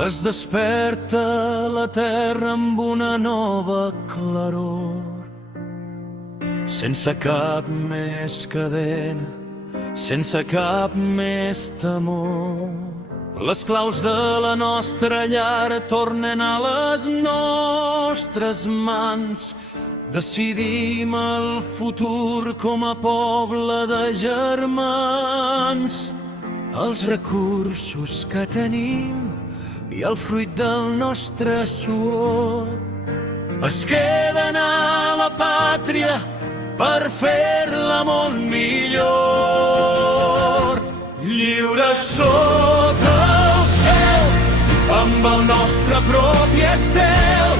Es desperta la terra amb una nova claror, sense cap més cadena, sense cap més temor. Les claus de la nostra llar tornen a les nostres mans. Decidim el futur com a poble de germans. Els recursos que tenim i el fruit del nostre suor es queden a la pàtria per fer-la molt millor. Lliures sota el cel, amb el nostre propi estel,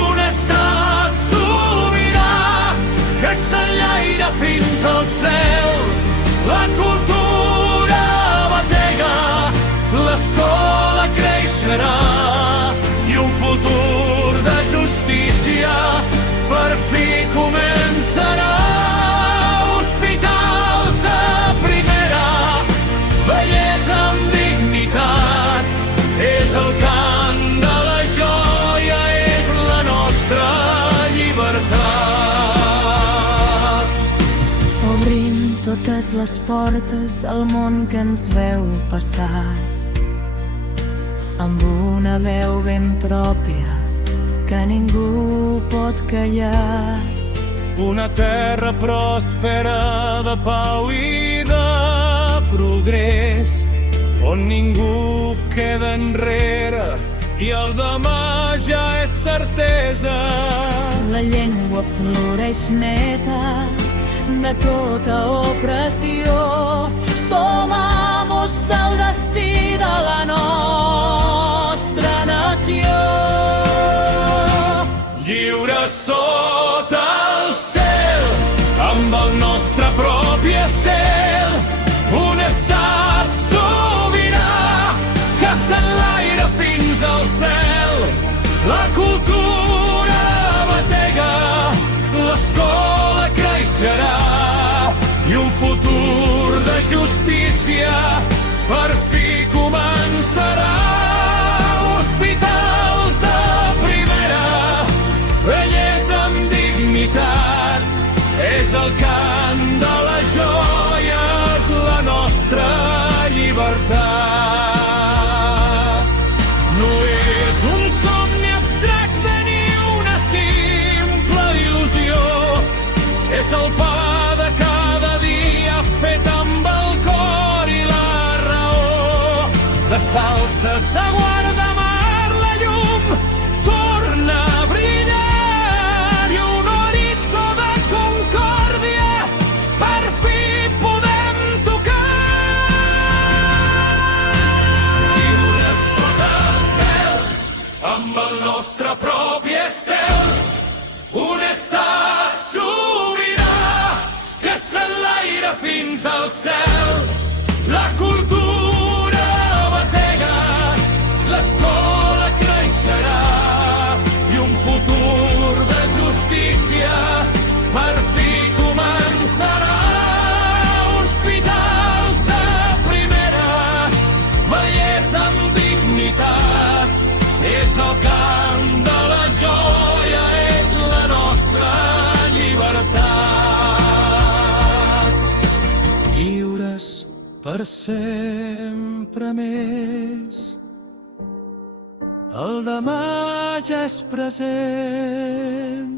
un estat sobirà que s'enllaira fins al cel. La cultura batega, l'escola creixerà i un futur de justícia per fi començarà. Hospitals de primera, bellesa amb dignitat, és el cant de la joia, és la nostra llibertat. Obrim totes les portes al món que ens veu passar, amb una veu ben pròpia que ningú pot callar. Una terra pròspera de pau i de progrés, on ningú queda enrere i el demà ja és certesa. La llengua floreix neta de tota opressió. Som amos del destí de la nostra nació. Lliures sota el cel, amb el nostre propi estel, un estat sobirà que s'enlaira fins al cel. La cultura batega, l'escola creixerà i un futur de justícia per fi començarà. Hospitals de primera, bellesa amb dignitat, és el cant de la joia, és la nostra llibertat. No és un somni abstracte ni una simple il·lusió, és el pa de cada dia fet amb el cor i la raó. De salsa s'aguarda mar, la llum torna a brillar i un horitzó de concòrdia per fi podem tocar. Lliures sota el cel, amb el nostre propi estel, un estat sobirà que s'enlaira fins al cel. La cultura batega, l'escola creixerà i un futur de justícia per fi començarà. Hospitals de primera, bellesa amb dignitat, és el cant de la joia, és la nostra llibertat. Lliures per sempre més, el demà ja és present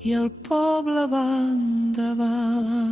i el poble va endavant.